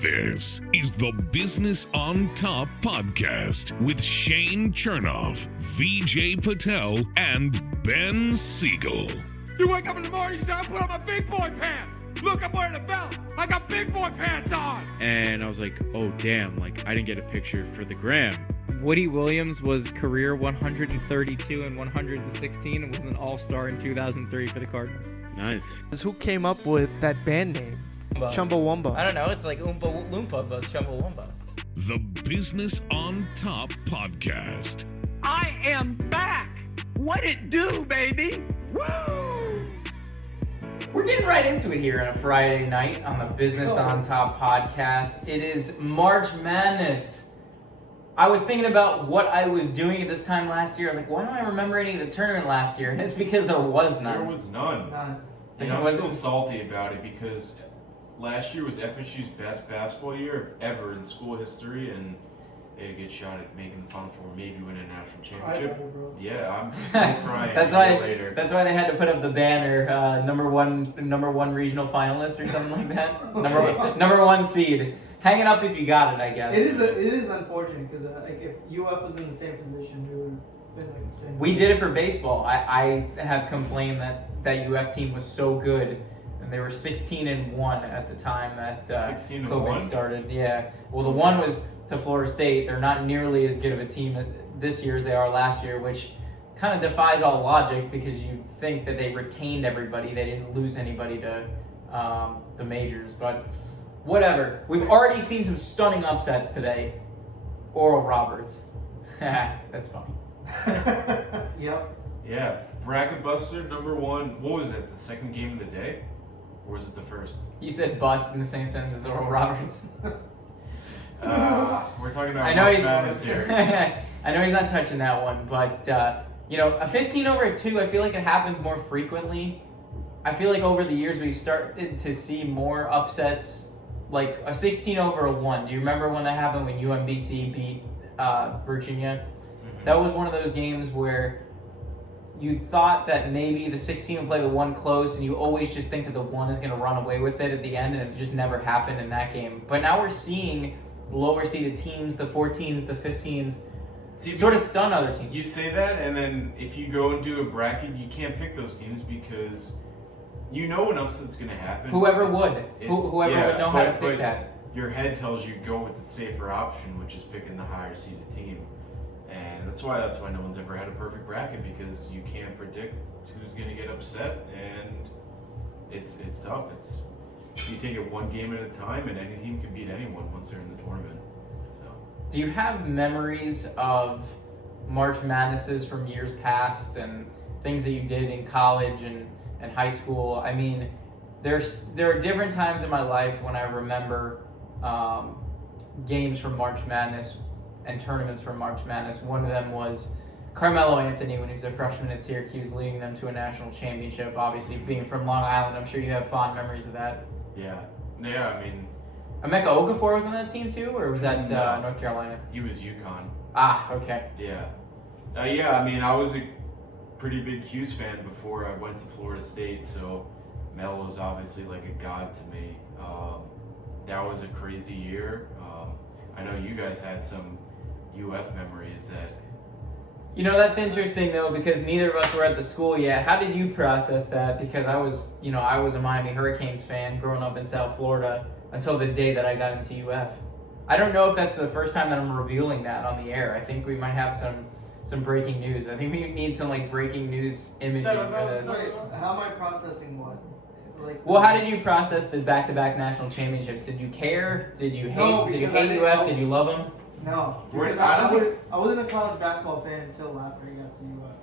This is the Business on Top podcast with Shane Chernoff, VJ Patel, and Ben Siegel. You wake up in the morning, you say, I put on my big boy pants. Look, I'm wearing a belt. I got big boy pants on. And I was like, oh, damn, like, I didn't get a picture for the gram. Woody Williams was career 132 and 116 and was an all-star in 2003 for the Cardinals. Nice. Who came up with that band name? Chumbawamba. I don't know. It's like Oompa Loompa, but Chumbawamba. The Business on Top podcast. I am back. What it do, baby? Woo! We're getting right into it here on a Friday night on the Business on Top podcast. It is March Madness. I was thinking about what I was doing at this time last year. I was like, why don't I remember any of the tournament last year? And it's because there was none. There was none. And I'm still salty about it because last year was FSU's best basketball year ever in school history, and they had a good shot at making the Final Four, maybe winning a national championship. Yeah, I'm still crying. That's why they had to put up the banner, number one regional finalist or something like that. Number one seed. Hang it up if you got it, I guess. It is unfortunate because if UF was in the same position, we would have been like the same. We did it for baseball. I have complained that UF team was so good. They were 16-1 at the time that COVID started. Yeah. Well, the one was to Florida State. They're not nearly as good of a team this year as they are last year, which kind of defies all logic because you think that they retained everybody. They didn't lose anybody to the majors. But whatever. We've already seen some stunning upsets today. Oral Roberts. That's funny. Yep. Yeah. Bracket Buster, number one. What was it? The second game of the day? Or was it the first? You said bust in the same sentence as Oral Roberts. We're talking about March Madness here. I know he's not touching that one, but a 15 over a 2, I feel like it happens more frequently. I feel like over the years we started to see more upsets, like a 16 over a 1. Do you remember when that happened when UMBC beat Virginia? Mm-hmm. That was one of those games where you thought that maybe the 16 would play the 1 close, and you always just think that the 1 is going to run away with it at the end, and it just never happened in that game. But now we're seeing lower seeded teams, the 14s, the 15s, sort of stun other teams. You say that, and then if you go and do a bracket, you can't pick those teams because you know an upset's going to happen. Whoever would know how to pick that. Your head tells you go with the safer option, which is picking the higher seeded team. And that's why no one's ever had a perfect bracket, because you can't predict who's going to get upset, and it's tough. You take it one game at a time, and any team can beat anyone once they're in the tournament. So, do you have memories of March Madnesses from years past and things that you did in college and high school? I mean, there are different times in my life when I remember games from March Madness and tournaments from March Madness. One of them was Carmelo Anthony when he was a freshman at Syracuse, leading them to a national championship. Obviously, being from Long Island, I'm sure you have fond memories of that. Yeah, I mean, Emeka Okafor was on that team too, or was that North Carolina? He was UConn. Ah, okay. Yeah. I mean, I was a pretty big Hughes fan before I went to Florida State, so Melo's obviously like a god to me. That was a crazy year. I know you guys had some UF memories that... That's interesting though, because neither of us were at the school yet. How did you process that? Because I was a Miami Hurricanes fan growing up in South Florida until the day that I got into UF. I don't know if that's the first time that I'm revealing that on the air. I think we might have some breaking news. I think we need some breaking news imaging for this. Wait, how am I processing what? Well, how did you process the back-to-back national championships? Did you care? Did you hate? Did you hate UF? Did you love them? No, because I wasn't a college basketball fan until after I got to UF.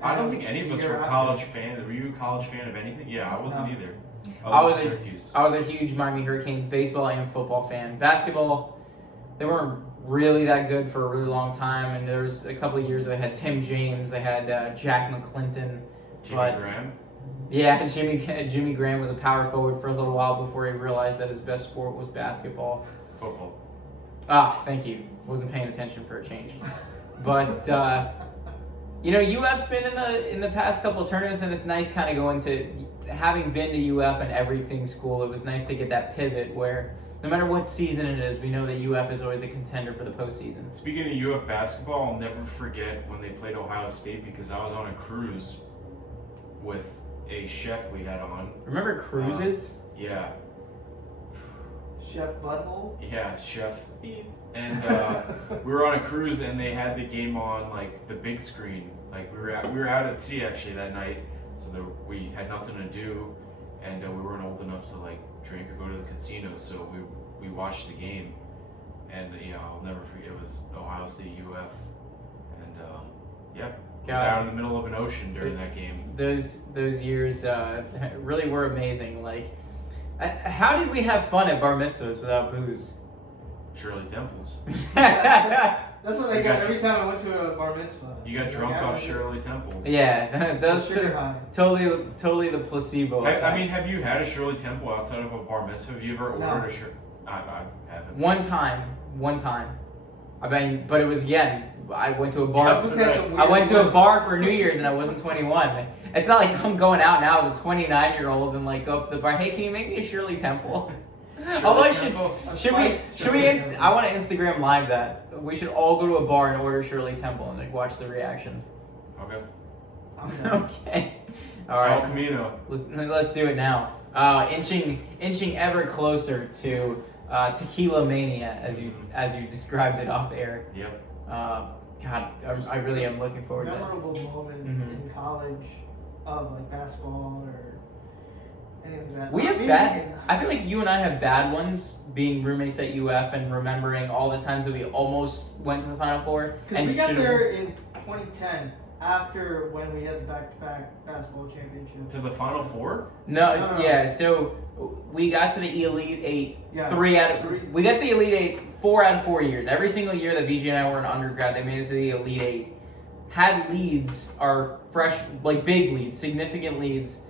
I don't think any of us were college fans. Were you a college fan of anything? Yeah, I wasn't either. I was a huge Miami Hurricanes baseball and football fan. Basketball, they weren't really that good for a really long time, and there was a couple of years they had Tim James, they had Jack McClinton, Jimmy Graham. Yeah, Jimmy Graham was a power forward for a little while before he realized that his best sport was basketball. Football. Thank you. Wasn't paying attention for a change. But UF's been in the past couple of tournaments, and it's nice kind of going to, having been to UF and everything school, it was nice to get that pivot where no matter what season it is, we know that UF is always a contender for the postseason. Speaking of UF basketball, I'll never forget when they played Ohio State because I was on a cruise with a chef we had on. Remember cruises? Yeah. Chef Butthole? Yeah, Chef. And we were on a cruise and they had the game on like the big screen. Like we were out at sea actually that night, so we had nothing to do, and we weren't old enough to like drink or go to the casino, so we watched the game, and I'll never forget, it was Ohio State UF, and it was out in the middle of an ocean during that game. Those years really were amazing. Like, how did we have fun at bar mitzvahs without booze? Shirley Temples. That's what they got every time I went to a bar mitzvah. You got drunk off Shirley Temples. Yeah, those sugar high. Totally the placebo effect. I mean, have you had a Shirley Temple outside of a bar mitzvah? Have you ever ordered a Shirley? I haven't. One time. I mean, but it was again. I went to a bar. I went to a bar for New Year's and I wasn't 21. It's not like I'm going out now as a 29-year-old and like go up to the bar. Hey, can you make me a Shirley Temple? Although should we? I want to Instagram live that. We should all go to a bar and order Shirley Temple and like watch the reaction. Okay. Okay. All right. El Camino. Let's do it now. Inching ever closer to tequila mania as you described it off air. Yep. God, I really am looking forward to that. Memorable moments in college of like basketball or anything like that. We have bad. I feel like you and I have bad ones being roommates at UF and remembering all the times that we almost went to the Final Four. Because we got there in 2010 after when we had the back-to-back basketball championships. To the Final Four? No. Yeah. So we got to the Elite Eight. Yeah. We got the Elite Eight 4 out of 4 years. Every single year that VJ and I were in undergrad, they made it to the Elite Eight. Had leads, our big leads, significant leads,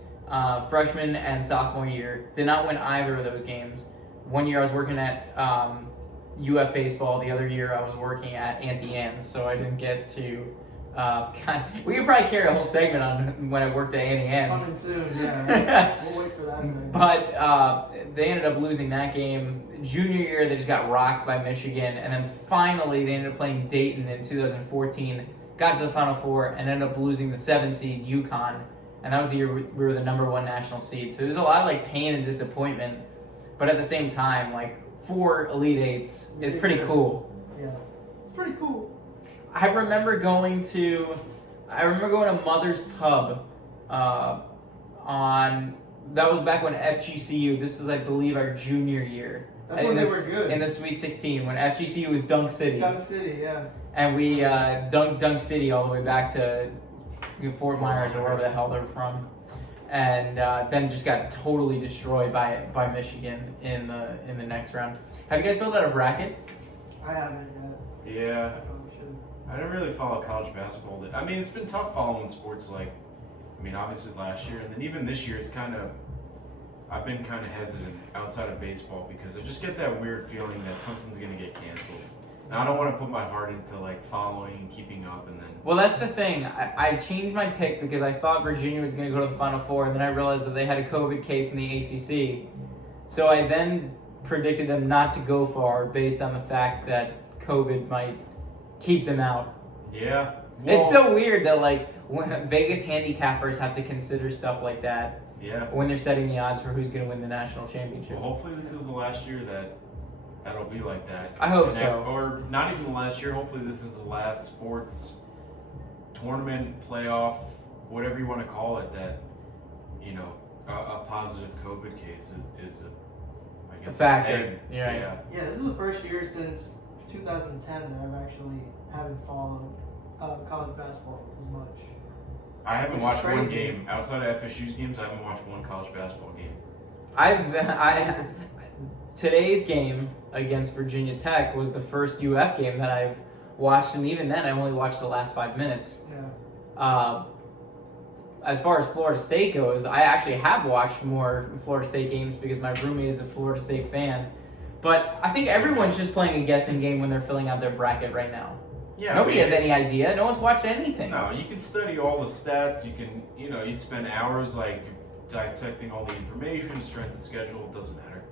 freshman and sophomore year. Did not win either of those games. One year I was working at UF baseball. The other year I was working at Auntie Anne's, so I didn't get to. We could probably carry a whole segment on when I worked at Auntie Anne's. Coming soon, yeah. We'll wait for that segment. But they ended up losing that game. Junior year, they just got rocked by Michigan, and then finally they ended up playing Dayton in 2014. Got to the Final Four and ended up losing the 7 seed UConn, and that was the year we were the #1 national seed. So there's a lot of like pain and disappointment, but at the same time, like 4 Elite Eights is pretty cool. Yeah, it's pretty cool. I remember going to Mother's Pub that was back when FGCU, this was I believe our junior year. That's when they were good. In the Sweet 16 when FGCU was Dunk City. Dunk City, yeah. And we dunked Dunk City all the way back to Fort Myers or wherever the hell they're from. And then just got totally destroyed by Michigan in the next round. Have you guys filled out a bracket? I haven't yet. Yeah. I probably should. I don't really follow college basketball. I mean, it's been tough following sports like, obviously last year, and then even this year, I've been kind of hesitant outside of baseball because I just get that weird feeling that something's going to get canceled. And I don't want to put my heart into like following and keeping up and then... Well, that's the thing. I changed my pick because I thought Virginia was going to go to the Final Four, and then I realized that they had a COVID case in the ACC. So I then predicted them not to go far based on the fact that COVID might keep them out. Yeah. Well, it's so weird that like when Vegas handicappers have to consider stuff like that. Yeah. When they're setting the odds for who's going to win the national championship. Well, hopefully this is the last year that'll be like that. I hope so. Or not even the last year. Hopefully this is the last sports tournament, playoff, whatever you want to call it, that, a positive COVID case is I guess, a factor. thing. Yeah. Yeah, this is the first year since 2010 that I've actually haven't followed college basketball as much. I haven't Which watched is one crazy. game outside of FSU's games. I haven't watched one college basketball game. Today's game against Virginia Tech was the first UF game that I've watched, and even then I only watched the last 5 minutes. Yeah. As far as Florida State goes, I actually have watched more Florida State games because my roommate is a Florida State fan. But I think everyone's just playing a guessing game when they're filling out their bracket right now. Yeah, Nobody but has any idea. No one's watched anything. No, you can study all the stats. You can, you spend hours like dissecting all the information, strength and schedule. It doesn't matter.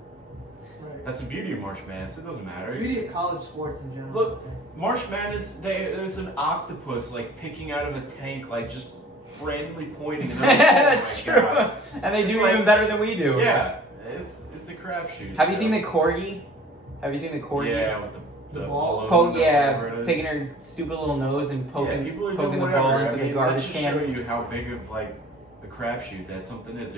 Right. That's the beauty of March Madness. It doesn't matter. The beauty of college sports in general. Look, March Madness, there's an octopus like picking out of a tank, like just randomly pointing. And That's oh true. my God. And they do It's even better than we do. Yeah, it's a crapshoot. Have you seen the corgi? Have you seen the corgi? Yeah, with the ball? balloon, Yeah, whatever it is. taking her stupid little nose and poking, People are poking doing the ball whatever. into I mean, the garbage that can. should show you how big of like a crapshoot that something is.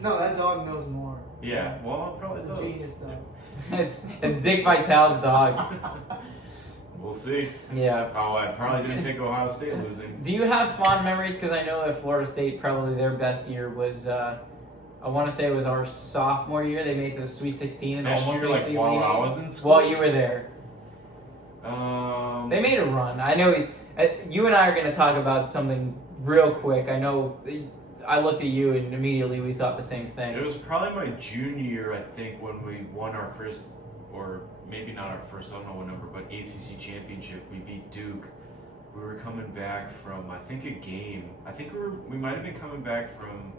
No, that dog knows more. Yeah, well, it probably It's does. a genius dog. It's Dick Vitale's dog. We'll see. Yeah. Oh, I probably didn't pick Ohio State losing. Do you have fond memories? Because I know that Florida State, probably their best year was, I want to say it was our sophomore year. They made it to the Sweet 16 and Last almost year, made like the while Elite I Eight. was in school. While you were there. They made a run. I know you and I are going to talk about something real quick. I know I looked at you and immediately we thought the same thing. It was probably my junior year, I think, when we won our first, or maybe not our first, I don't know what number, but ACC championship. We beat Duke. We were coming back from, I think, a game. I think we might have been coming back from,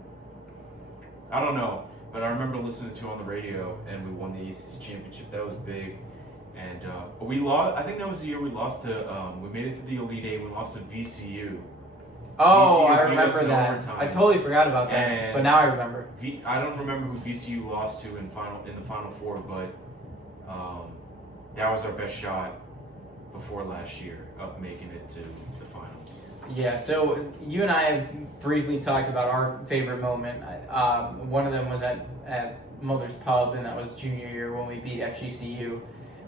I don't know, but I remember listening to it on the radio, and we won the ACC championship. That was big. And we lost. I think that was the year we lost to. We made it to the Elite Eight. We lost to VCU. Oh, VCU I beat us remember in that. overtime. I totally forgot about that, And but now I remember. I don't remember who VCU lost to in the Final Four, but that was our best shot before last year of making it to the finals. Yeah, so you and I have briefly talked about our favorite moment. One of them was at Mother's Pub, and that was junior year when we beat FGCU.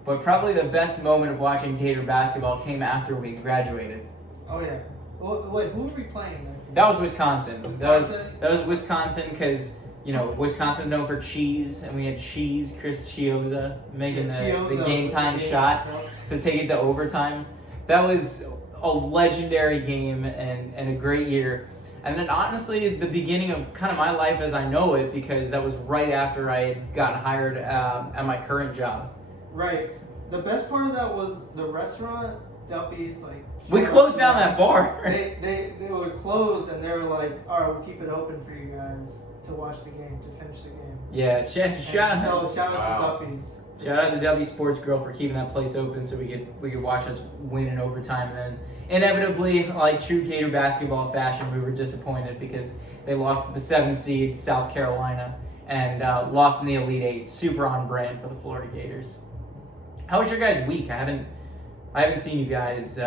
But probably the best moment of watching Gator basketball came after we graduated. Oh yeah. Well, wait, who were we playing then? That was Wisconsin. Wisconsin? That was Wisconsin because, Wisconsin's known for cheese, and we had Cheese, Chris Chioza, making the Chioza, game time yeah. shot to take it to overtime. That was a legendary game and a great year. And it honestly is the beginning of kind of my life as I know it, because that was right after I had gotten hired at my current job. Right. The best part of that was the restaurant, Duffy's, like... We closed down that bar. They were closed, and they were like, all right, we'll keep it open for you guys to watch the game, to finish the game. Yeah, shout out Shout out to Duffy's. Shout out to W Sports Grill for keeping that place open so we could watch us win in overtime. And then inevitably, like true Gator basketball fashion, we were disappointed because they lost to the 7th seed South Carolina and lost in the Elite Eight. Super on brand for the Florida Gators. How was your guys' week? I haven't seen you guys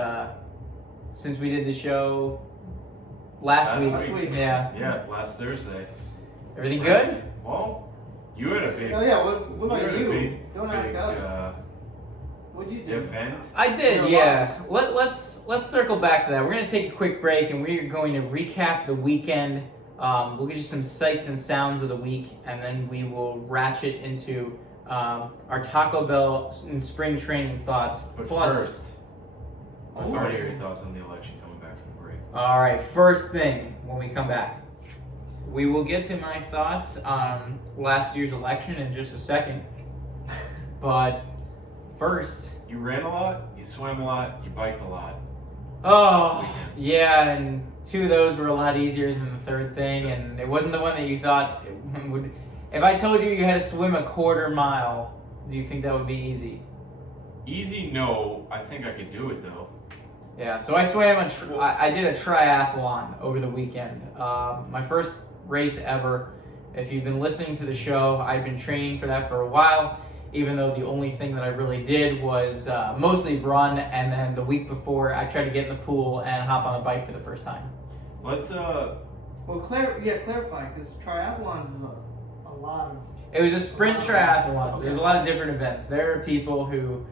since we did the show last week. Yeah. Yeah, last Thursday. Everything good? Well, you had a big. Oh yeah, what about had a you? big- Don't big, ask us. What'd you do? Event. I did, You're yeah. Let's circle back to that. We're gonna take a quick break and we're going to recap the weekend. We'll get you some sights and sounds of the week, and then we will ratchet into our Taco Bell and spring training thoughts. But Plus, first, I want to hear your thoughts on the election coming back from the break. all right. First thing when we come back, we will get to my thoughts on last year's election in just a second. But first. You ran a lot, you swam a lot, you biked a lot. Oh, yeah, and 2 of those were a lot easier than the third thing, and it wasn't the one that you thought it would. If I told you had to swim a 1/4 mile, do you think that would be easy? Easy, no. I think I could do it though. Yeah, so I swam I did a triathlon over the weekend. My first race ever. If you've been listening to the show, I've been training for that for a while, even though the only thing that I really did was mostly run, and then the week before I tried to get in the pool and hop on the bike for the first time. Let's Well, clarify, because triathlons is a lot of... It was a sprint triathlon, so there's a lot of different events. There are people who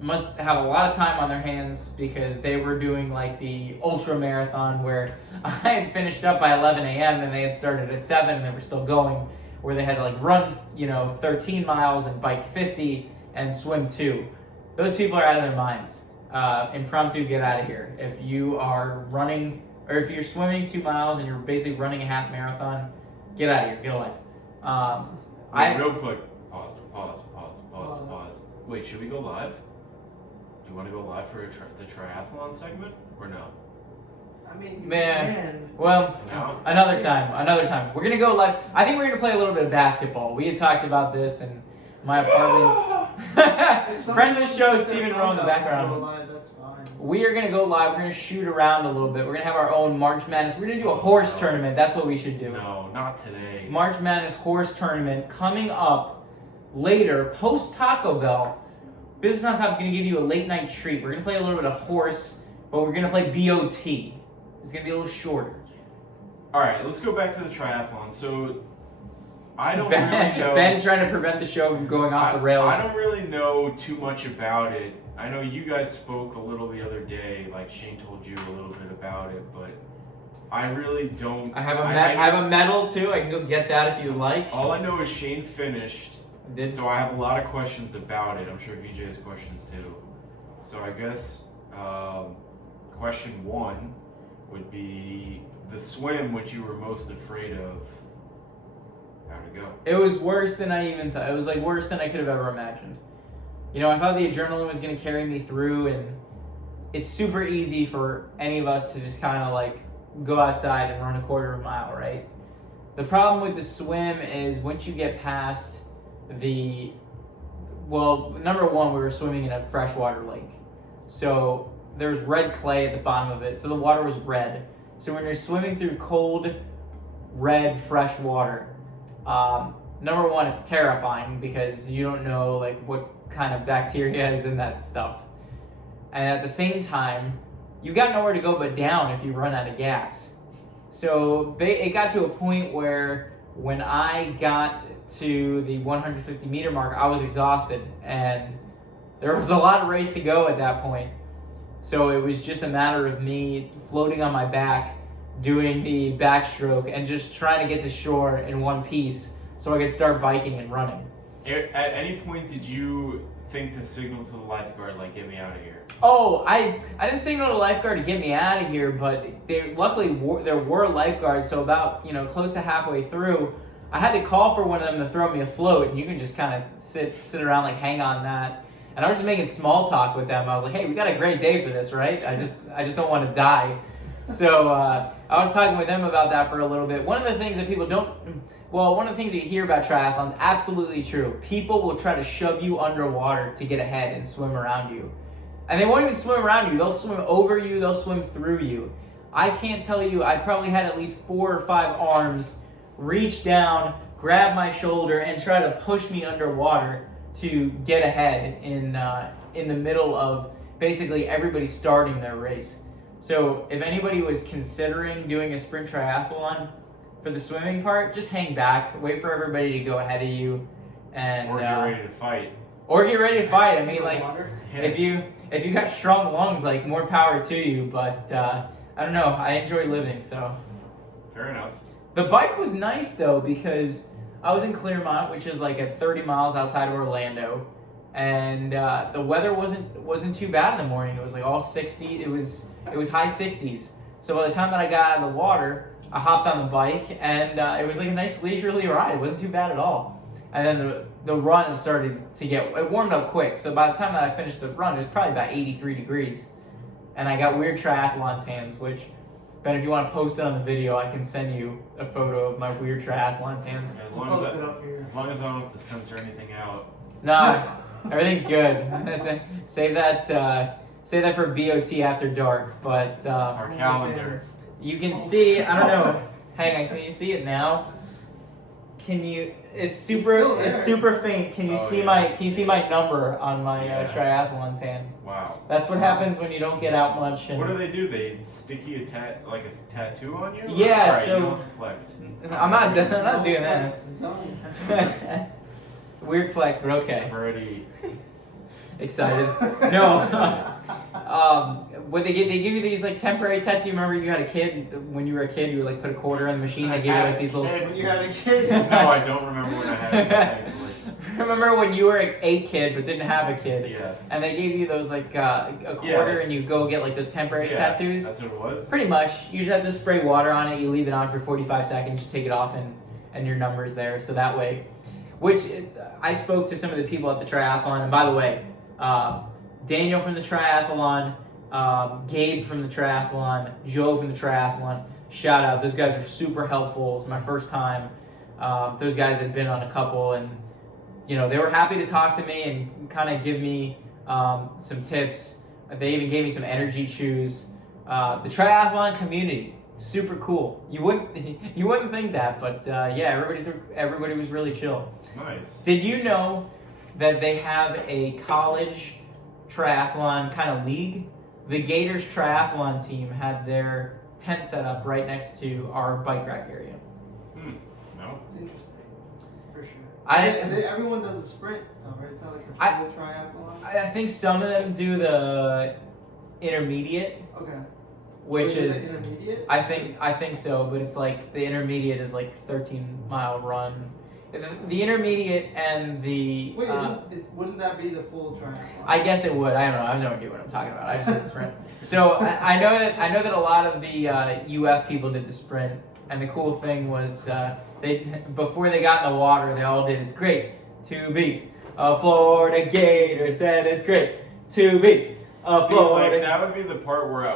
must have a lot of time on their hands because they were doing like the ultra marathon where I had finished up by 11 a.m. and they had started at 7 and they were still going, where they had to like run, 13 miles and bike 50 and swim 2. Those people are out of their minds. Impromptu, get out of here. If you are running, or if you're swimming 2 miles and you're basically running a half marathon, get out of here, get a life. real quick. Pause. Wait, should we go live? Do you want to go live for the triathlon segment or no? I mean, you Man. can. Well, No. another time. We're gonna go live. I think we're gonna play a little bit of basketball. We had talked about this in my apartment. Friend of the show, Stephen Rowe in the background. That's fine. We are gonna go live. We're gonna shoot around a little bit. We're gonna have our own March Madness. We're gonna do a horse tournament. That's what we should do. No, not today. March Madness horse tournament coming up later, post Taco Bell. Business on Top is gonna give you a late night treat. We're gonna play a little bit of horse, but we're gonna play BOT. It's gonna be a little shorter. All right, let's go back to the triathlon. So I don't Ben, really know. Ben trying to prevent the show from going off the rails. I don't really know too much about it. I know you guys spoke a little the other day, like Shane told you a little bit about it, but I really don't. I have a medal too. I can go get that if you like. All I know is Shane finished, Did so I have a lot of questions about it. I'm sure VJ has questions too. So I guess question one would be the swim, which you were most afraid of. How'd it go? It was worse than I even thought. It was like worse than I could have ever imagined. You know, I thought the adrenaline was going to carry me through, and it's super easy for any of us to just kind of like go outside and run a quarter of a mile, right? The problem with the swim is once you get past number one, we were swimming in a freshwater lake. So there's red clay at the bottom of it, so the water was red. So when you're swimming through cold, red, fresh water, number one, it's terrifying because you don't know like what kind of bacteria is in that stuff. And at the same time, you got nowhere to go but down if you run out of gas. So it got to a point where when I got to the 150 meter mark, I was exhausted and there was a lot of race to go at that point. So it was just a matter of me floating on my back, doing the backstroke, and just trying to get to shore in one piece so I could start biking and running. At any point, did you think to signal to the lifeguard, like, get me out of here? Oh, I didn't signal to the lifeguard to get me out of here, but luckily there were lifeguards, so about, close to halfway through, I had to call for one of them to throw me a float, and you can just kind of sit around, like, hang on that. And I was just making small talk with them. I was like, hey, we got a great day for this, right? I just don't want to die. So I was talking with them about that for a little bit. One of the things that one of the things that you hear about triathlons, absolutely true. People will try to shove you underwater to get ahead and swim around you. And they won't even swim around you. They'll swim over you. They'll swim through you. I can't tell you, I probably had at least 4 or 5 arms reach down, grab my shoulder, and try to push me underwater to get ahead in the middle of basically everybody starting their race. So if anybody was considering doing a sprint triathlon for the swimming part, just hang back, wait for everybody to go ahead of you, and Or get ready to fight. Or get ready to fight. I mean, like, Water. if you got strong lungs, like, more power to you. But I don't know. I enjoy living, so. Fair enough. The bike was nice though because I was in Clearmont, which is like at 30 miles outside of Orlando, and the weather wasn't too bad in the morning. It was like all 60. It was high 60s. So by the time that I got out of the water, I hopped on the bike, and it was like a nice leisurely ride. It wasn't too bad at all. And then the run started to it warmed up quick. So by the time that I finished the run, it was probably about 83 degrees, and I got weird triathlon tans, which. Ben, if you want to post it on the video, I can send you a photo of my weird triathlon tans. As long as I don't have to censor anything out. No, everything's good. That's it. Save that for BOT after dark. But Our calendar. you can see. I don't know. Hang on. Can you see it now? Can you? It's super faint. Can you see my number on my triathlon tan? Wow. That's what happens when you don't get out much. And What do? They stick you a tattoo on you? Yeah, All right, so- you don't have to flex. I'm not doing that. Weird flex, but okay. I'm already. Excited. No. What they give you these like temporary tattoos. Remember you had a kid when you were a kid, you would like put a quarter in the machine. They give you like these little. When you had a kid. No, I don't remember when I had it. Thankfully. Remember when you were a kid but didn't have a kid? Yes. And they gave you those like a quarter, and you go get like those temporary tattoos. That's what it was. Pretty much. You just have to spray water on it. You leave it on for 45 seconds. You take it off, and your number's there. So that way, I spoke to some of the people at the triathlon, and by the way. Daniel from the triathlon, Gabe from the triathlon, Joe from the triathlon. Shout out. Those guys were super helpful. It was my first time. Those guys had been on a couple, and they were happy to talk to me and kind of give me some tips. They even gave me some energy chews. The triathlon community, super cool. You wouldn't think that, but everybody was really chill. Nice. Did you know that they have a college triathlon kind of league? The Gators triathlon team had their tent set up right next to our bike rack area. No. It's interesting, for sure. Everyone does a sprint, though, right? It's not like a full triathlon. I think some of them do the intermediate. Okay. Which Wait, is it intermediate? I think so, but it's like the intermediate is like 13-mile run. The intermediate and the Wait, wouldn't that be the full triathlon? I guess it would. I don't know. I have no idea what I'm talking about. I just did the sprint. So I know that a lot of the UF people did the sprint, and the cool thing was before they got in the water, they all did. It's great to be a Florida Gator. Said it's great to be. That would be the part where,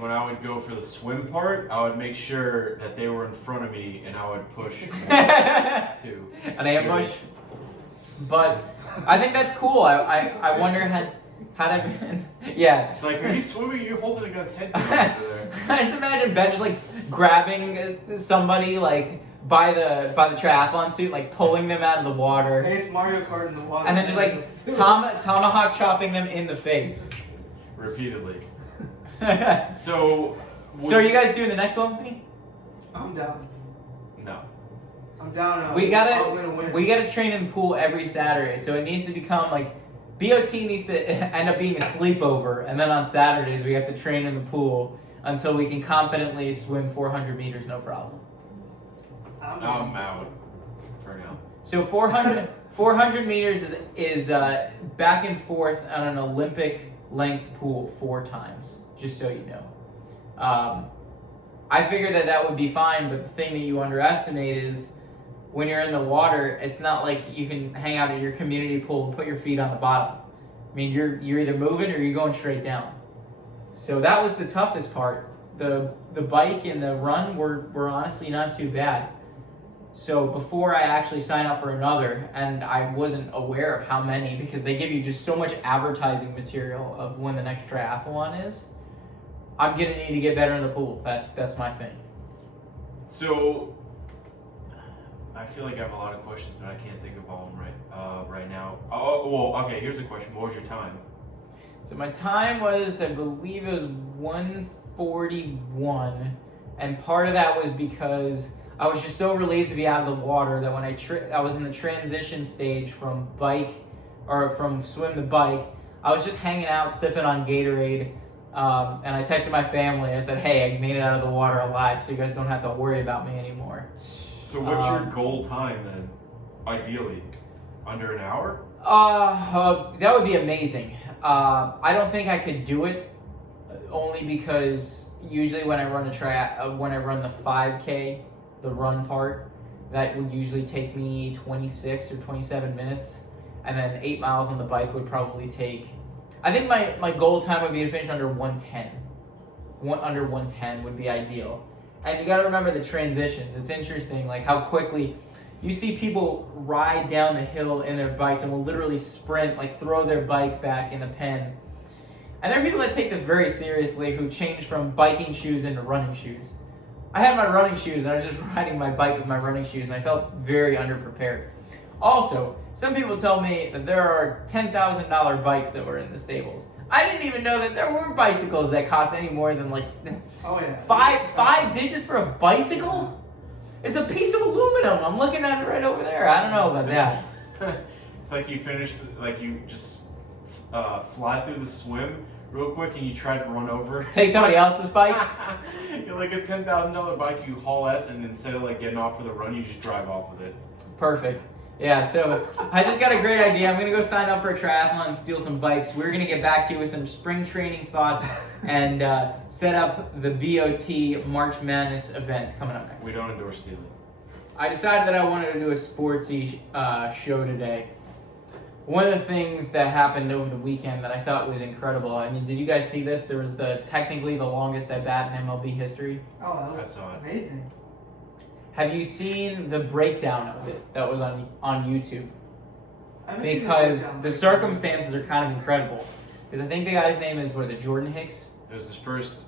when I would go for the swim part, I would make sure that they were in front of me, and I would push to an ambush. But I think that's cool. I wonder had I been, yeah. It's like, are you swimming? You're holding a guy's head down over there. I just imagine Ben just grabbing somebody by the triathlon suit, pulling them out of the water. Hey, it's Mario Kart in the water. And then just tomahawk chopping them in the face. Repeatedly. So are you guys doing the next one with me? I'm down. No. I'm down. I'm gonna win. We gotta train in the pool every Saturday, so it needs to become BOT needs to end up being a sleepover, and then on Saturdays we have to train in the pool until we can competently swim 400 meters, no problem. I'm out for now. So 400 meters is back and forth on an Olympic length pool 4 times, just so you know. I figured that would be fine, but the thing that you underestimate is when you're in the water, it's not like you can hang out at your community pool and put your feet on the bottom. I mean, you're either moving or you're going straight down. So that was the toughest part. The bike and the run were honestly not too bad. So before I actually signed up for another, and I wasn't aware of how many, because they give you just so much advertising material of when the next triathlon is, I'm gonna need to get better in the pool. That's my thing. So I feel like I have a lot of questions, but I can't think of all of them right now. Oh, well, okay, here's a question. What was your time? So my time was, I believe it was 1:41, and part of that was because I was just so relieved to be out of the water that when I was in the transition stage from swim to bike, I was just hanging out, sipping on Gatorade, and I texted my family. I said, hey, I made it out of the water alive, so you guys don't have to worry about me anymore. So what's your goal time then, ideally? Under an hour? That would be amazing. I don't think I could do it, only because usually when I run when I run the 5K, the run part, that would usually take me 26 or 27 minutes, and then 8 miles on the bike would probably take, I think my goal time would be to finish under 110. Under 110 would be ideal. And you gotta remember the transitions. It's interesting, how quickly you see people ride down the hill in their bikes and will literally sprint, throw their bike back in the pen. And there are people that take this very seriously who change from biking shoes into running shoes. I had my running shoes and I was just riding my bike with my running shoes, and I felt very underprepared. Also, some people tell me that there are $10,000 bikes that were in the stables. I didn't even know that there were bicycles that cost any more than five digits for a bicycle? It's a piece of aluminum. I'm looking at it right over there. I don't know about that. It's like you finish, you just fly through the swim real quick and you try to run over. Take somebody else's bike? You're like a $10,000 bike, you haul ass, and instead of getting off for the run, you just drive off with it. Perfect. Yeah, so I just got a great idea. I'm going to go sign up for a triathlon and steal some bikes. We're going to get back to you with some spring training thoughts and set up the BOT March Madness event coming up next. We don't endorse stealing. I decided that I wanted to do a sportsy show today. One of the things that happened over the weekend that I thought was incredible. I mean, did you guys see this? There was technically the longest at bat in MLB history. Oh, that I saw was it. amazing. Have you seen the breakdown of it that was on YouTube? I haven't seen Because breakdown. the circumstances are kind of incredible. Because I think the guy's name was it Jordan Hicks? It was his first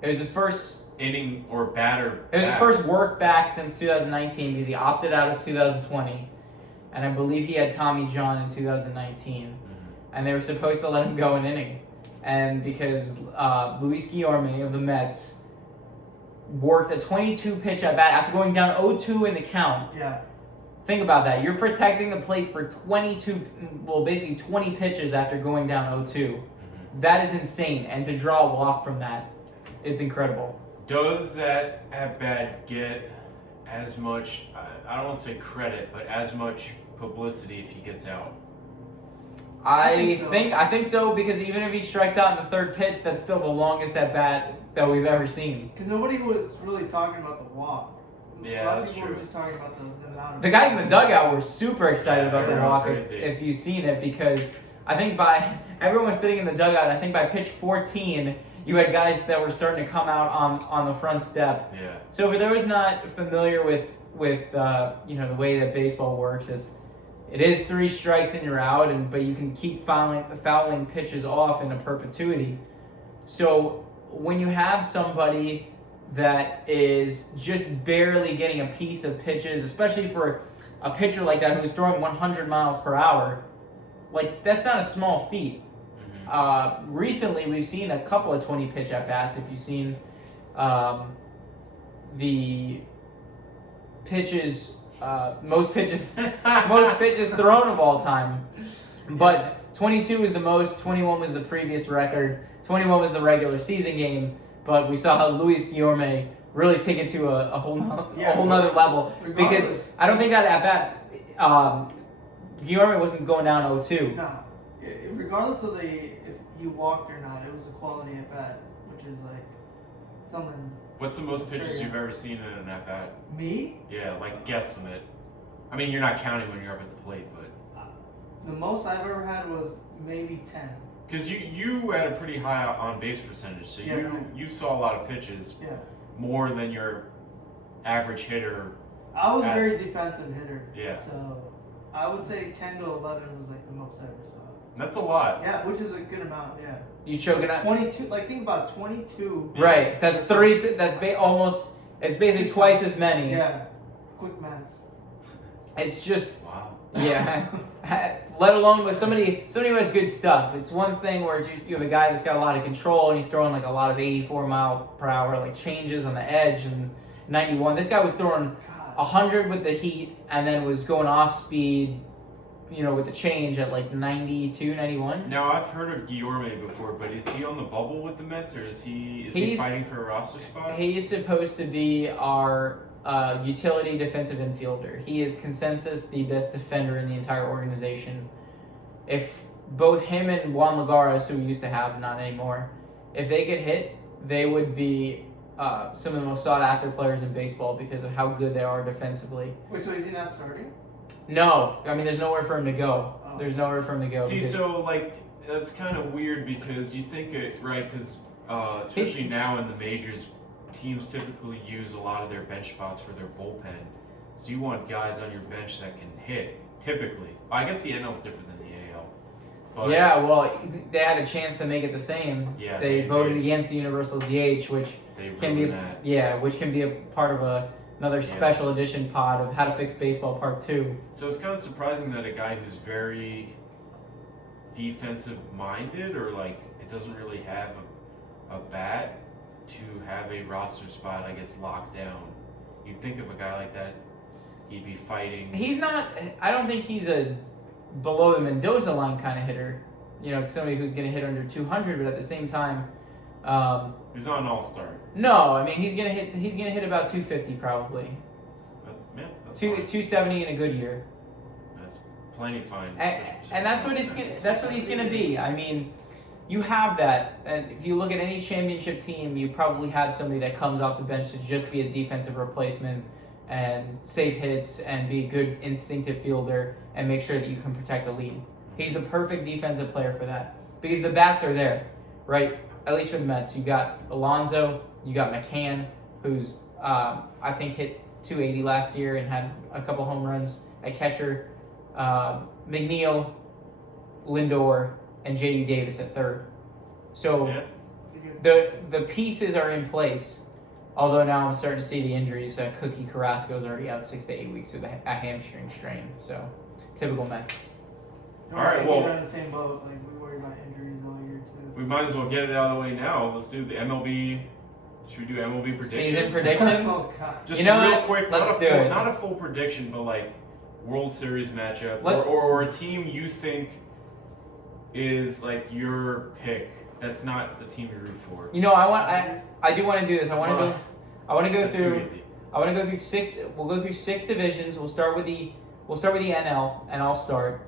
It was his first. inning or batter. It was his back. first work back since 2019 because he opted out of 2020, and I believe he had Tommy John in 2019, Mhm. and they were supposed to let him go an inning, and because Luis Guillorme of the Mets worked a 22 pitch at bat after going down 0-2 in the count. Yeah. Think about that. You're protecting the plate for basically 20 pitches after going down 0-2. Mhm. That is insane, and to draw a walk from that, it's incredible. Does that at bat get as much? I don't want to say credit, but as much publicity if he gets out? I think so. think so because even if he strikes out in the third pitch, that's still the longest at bat that we've ever seen. Because nobody was really talking about the walk. Yeah, a lot that's of people true. were just talking about the amount of. The guys in the dugout were super excited about the they're walk crazy. if you've seen it because I think everyone was sitting in the dugout. I think by pitch 14, you had guys that were starting to come out on the front step. Yeah. So for those not familiar with the way that baseball works, it is 3 strikes and you're out, but you can keep fouling pitches off into perpetuity. So when you have somebody that is just barely getting a piece of pitches, especially for a pitcher like that who's throwing 100 miles per hour, like that's not a small feat. Recently, we've seen a couple of 20 pitch at bats. If you've seen the pitches, most pitches thrown of all time, but 22 is the most. 21 was the previous record. 21 was the regular season game. But we saw how Luis Guillorme really take it to a whole nother level because regardless. I don't think that at bat Guillorme wasn't going down 0-2. No. Regardless of if he walked or not, it was a quality at bat, which is like something. What's the most pitches you've ever seen in an at bat? Me? Yeah, like guessing it. I mean, you're not counting when you're up at the plate, but The most I've ever had was maybe 10. because you had a pretty high on base percentage, so Yeah, right. you saw a lot of pitches Yeah. more than your average hitter. I was a At- very defensive hitter. Yeah. So I would say 10 to 11 was like the most I ever saw. That's a lot. Yeah, which is a good amount. Yeah. You choking out 22. Like think about 22. right? That's three. That's almost. It's basically twice as many. Yeah. Quick maths. It's just Wow. yeah. Let alone with somebody who has good stuff. It's one thing where you have a guy that's got a lot of control and he's throwing like a lot of 84 mile per hour like changes on the edge and 91. This guy was throwing God. 100 with the heat and then was going off speed, with the change at like 92, 91. Now I've heard of Guillorme before, but is he on the bubble with the Mets, or is he He's- fighting for a roster spot? He's supposed to be our utility defensive infielder. He is consensus the best defender in the entire organization. If both him and Juan Lagares, who we used to have, not anymore, if they get hit, they would be some of the most sought after players in baseball because of how good they are defensively. Wait, so is he not starting? No, I mean there's nowhere for him to go. Oh. There's nowhere for him to go. See, because- so like that's kind of weird because you think it right because especially now in the majors, teams typically use a lot of their bench spots for their bullpen. So you want guys on your bench that can hit. Typically, I guess the NL is different than the AL. But yeah, well, they had a chance to make it the same. Yeah, they they voted did. against the universal DH, which they can be ruin that. which can be a part of another Yeah. special edition pod of How to Fix Baseball Part 2. So it's kind of surprising that a guy who's very defensive minded or like it doesn't really have a bat to have a roster spot, I guess, locked down. You'd think of a guy like that, he'd be fighting. He's not. I don't think he's a below the Mendoza line kind of hitter. Somebody who's going to hit under 200, but at the same time, He's not an all-star. no. I mean, he's going to hit. He's going to hit about 250 probably. That's Two fine. 270 in a good year. That's plenty fine. And that's what that's what he's gonna be. I mean, you have that. And if you look at any championship team, you probably have somebody that comes off the bench to just be a defensive replacement and save hits and be a good instinctive fielder and make sure that you can protect the lead. He's the perfect defensive player for that because the bats are there, right? At least for the Mets, you got Alonso, you got McCann, who's I think hit 280 last year and had a couple home runs at catcher. McNeil, Lindor, and J.D. Davis at third. So the pieces are in place. Although now I'm starting to see the injuries. Cookie Carrasco's already out 6 to 8 weeks with a hamstring strain. So typical Mets. All right, well, we're in the same boat. Like we worry about injuries all year too. we might as well get it out of the way now. Let's do the MLB. Should we do MLB predictions? Season predictions? Oh god. Just You know real what? quick, Let's do it. not a full prediction, but like World Series matchup Let- or a team you think is like your pick. That's not the team you root for. You know, I do want to do this. I want to go That's through. too easy. I want to go through six. We'll go through 6 divisions. We'll start with the NL, and I'll start.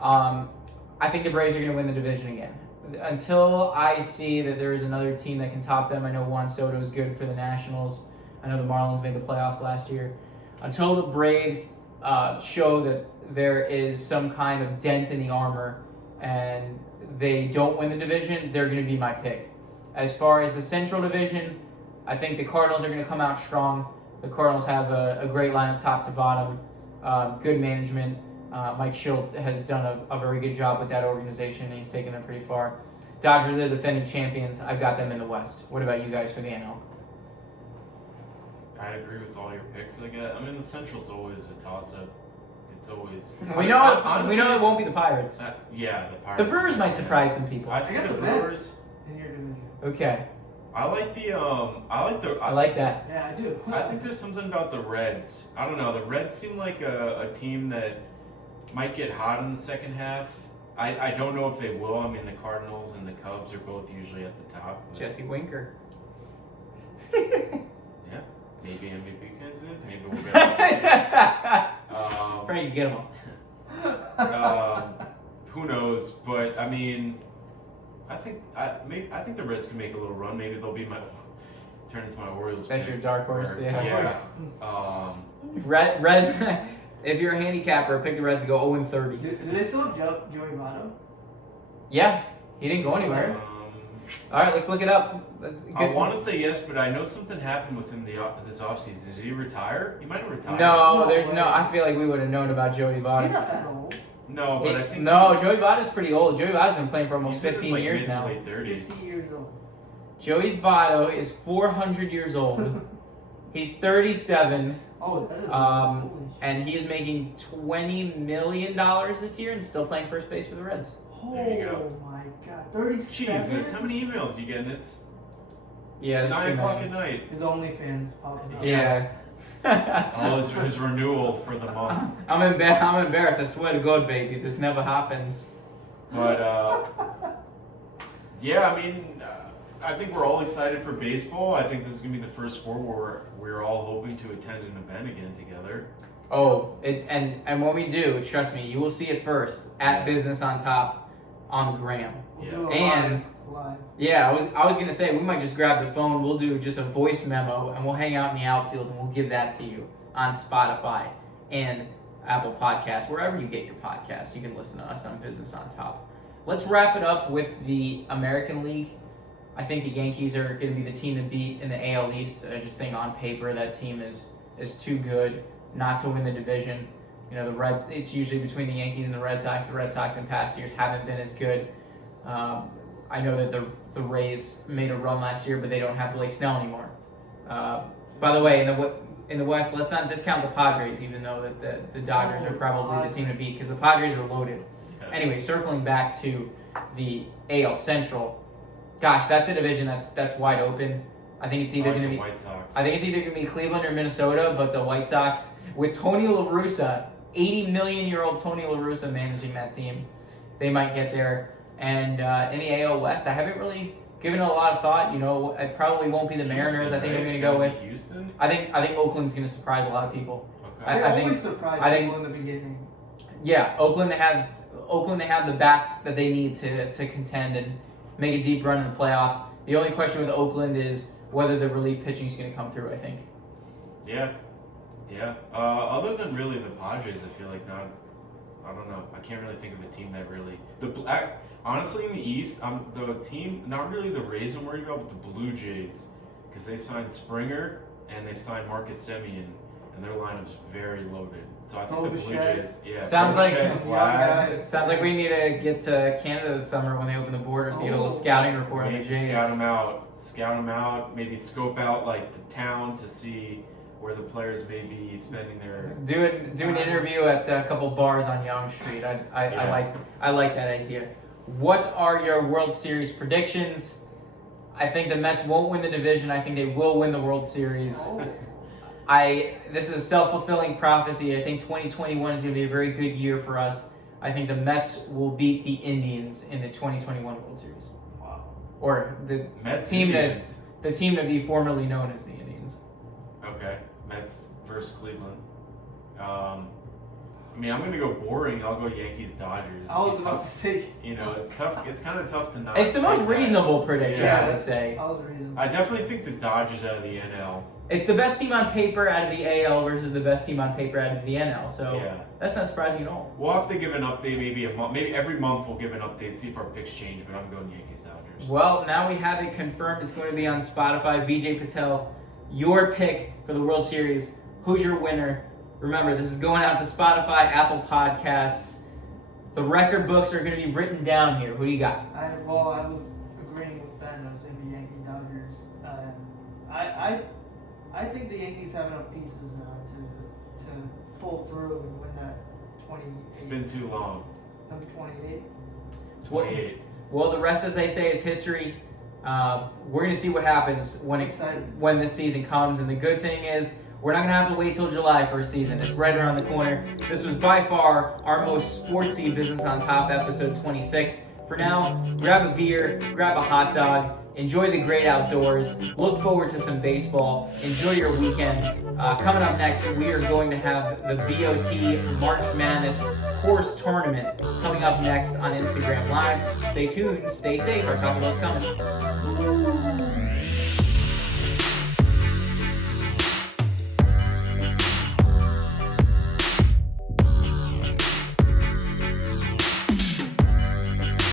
I think the Braves are going to win the division again. Until I see that there is another team that can top them. I know Juan Soto is good for the Nationals. I know the Marlins made the playoffs last year. Until the Braves show that there is some kind of dent in the armor and they don't win the division, they're going to be my pick. As far as the Central Division, I think the Cardinals are going to come out strong. The Cardinals have a great lineup top to bottom, good management. Mike Schilt has done a very good job with that organization, and he's taken them pretty far. Dodgers are the defending champions. I've got them in the West. What about you guys for the NL? I agree with all your picks. I mean, the Central's always a toss-up. It's always. We know it won't be the Pirates. Yeah, the Pirates. The Brewers might surprise some people. I think I got the the Brewers. Mets in your division. Okay, I like I like that. Yeah, I do. I think there's something about the Reds. I don't know. The Reds seem like a team that might get hot in the second half. I don't know if they will. I mean, the Cardinals and the Cubs are both usually at the top. But Jesse Winker. yeah, maybe MVP candidate. Maybe we'll get. Frankie, get him on. Who knows? But I mean, I think the Reds can make a little run. Maybe they'll be turn into my Orioles. That's pick. your dark horse, yeah. Yeah. Reds. If you're a handicapper, pick the Reds to go 0-30. Do they still have Joey Votto? Yeah, he didn't go anywhere. All right, let's look it up. I want to say yes, but I know something happened with him this offseason. Did he retire? He might have retired. No, there's no. I feel like we would have known about Joey He's Votto. not that old. No, but I think Joey Votto's pretty old. Joey Votto's been playing for almost he said 15 it's like years mid now. to late 30s. 50 years old. Joey Votto is 400 years old. He's 37. Oh, that is Um, holy shit. And he is making $20 million this year and still playing first base for the Reds. There you go. Oh my god, 37. Jesus, how many emails you getting? It's Yeah, that's 9 true. o'clock at Man. night. His OnlyFans popping up. Yeah. Oh, his renewal for the month. I'm embarrassed. I swear to God, baby, this never happens. But yeah, I mean, I think we're all excited for baseball. I think this is gonna be the first sport where we're all hoping to attend an event again together. Oh, and when we do, trust me, you will see it first at Business on Top on the gram. We'll Yeah. do a And- live. Yeah, I was gonna say we might just grab the phone. We'll do just a voice memo and we'll hang out in the outfield and we'll give that to you on Spotify and Apple Podcasts, wherever you get your podcasts. You can listen to us on Business on Top. Let's wrap it up with the American League. I think the Yankees are going to be the team to beat in the AL East. I just think on paper that team is too good not to win the division. You know, it's usually between the Yankees and the Red Sox. The Red Sox in past years haven't been as good. I know that the Rays made a run last year, but they don't have Blake Snell anymore. By the way, in the West, let's not discount the Padres, even though that the Dodgers are probably the team to beat because the Padres are loaded. Anyway, circling back to the AL Central, gosh, that's a division that's wide open. I think it's either going to be White Sox. I think it's either going to be Cleveland or Minnesota, but the White Sox with Tony La Russa, 80 million-year-old Tony La Russa managing that team, they might get there. And in the AL West, I haven't really given it a lot of thought. You know, it probably won't be the Mariners. I think I'm going to go with Houston. I think Oakland's going to surprise a lot of people. Okay. They I think- always surprise I think- people in the beginning. Yeah, Oakland they have the bats that they need to contend and make a deep run in the playoffs. The only question with Oakland is whether the relief pitching is going to come through, I think. Yeah. Other than really the Padres, I feel like not I don't know. I can't really think of a team that really honestly in the East, the team not really the Rays I'm worried about, but the Blue Jays, because they signed Springer and they signed Marcus Semien, and their lineup's very loaded. So I think the Blue Jays, Sounds like we need to get to Canada this summer when they open the border, so get a little scouting report on the Jays. Scout them out, maybe scope out like the town to see where the players may be spending their. Do an interview at a couple bars on Yonge Street. I like that idea. What are your World Series predictions? I think the Mets won't win the division. I think they will win the World Series. This is a self-fulfilling prophecy. I think 2021 is going to be a very good year for us. I think the Mets will beat the Indians in the 2021 World Series. Wow. Or the Mets team Indians. the team to be formerly known as the Indians. Okay, Mets versus Cleveland. I mean, I'm gonna go boring. I'll go Yankees Dodgers. I was about to say. It's tough. It's kind of tough to not. It's the most reasonable prediction, I would say. I was reasonable. I definitely think the Dodgers out of the NL. It's the best team on paper out of the AL versus the best team on paper out of the NL. So that's not surprising at all. We'll have to give an update maybe a month. Maybe every month we'll give an update, see if our picks change. But I'm going Yankees Dodgers. Well, now we have it confirmed. It's going to be on Spotify. VJ Patel, your pick for the World Series. Who's your winner? Remember, this is going out to Spotify, Apple Podcasts. The record books are going to be written down here. Who do you got? I was agreeing with Ben. I was going to be Yankee Dodgers. I think the Yankees have enough pieces now to pull through and win that 28. It's been too long. Number 28. 28. Well, the rest, as they say, is history. We're going to see what happens when this season comes. And the good thing is, we're not going to have to wait till July for a season. It's right around the corner. This was by far our most sportsy Business on Top, episode 26. For now, grab a beer, grab a hot dog, enjoy the great outdoors, look forward to some baseball, enjoy your weekend. Coming up next, we are going to have the BOT March Madness Course Tournament coming up next on Instagram Live. Stay tuned, stay safe, our talk about coming.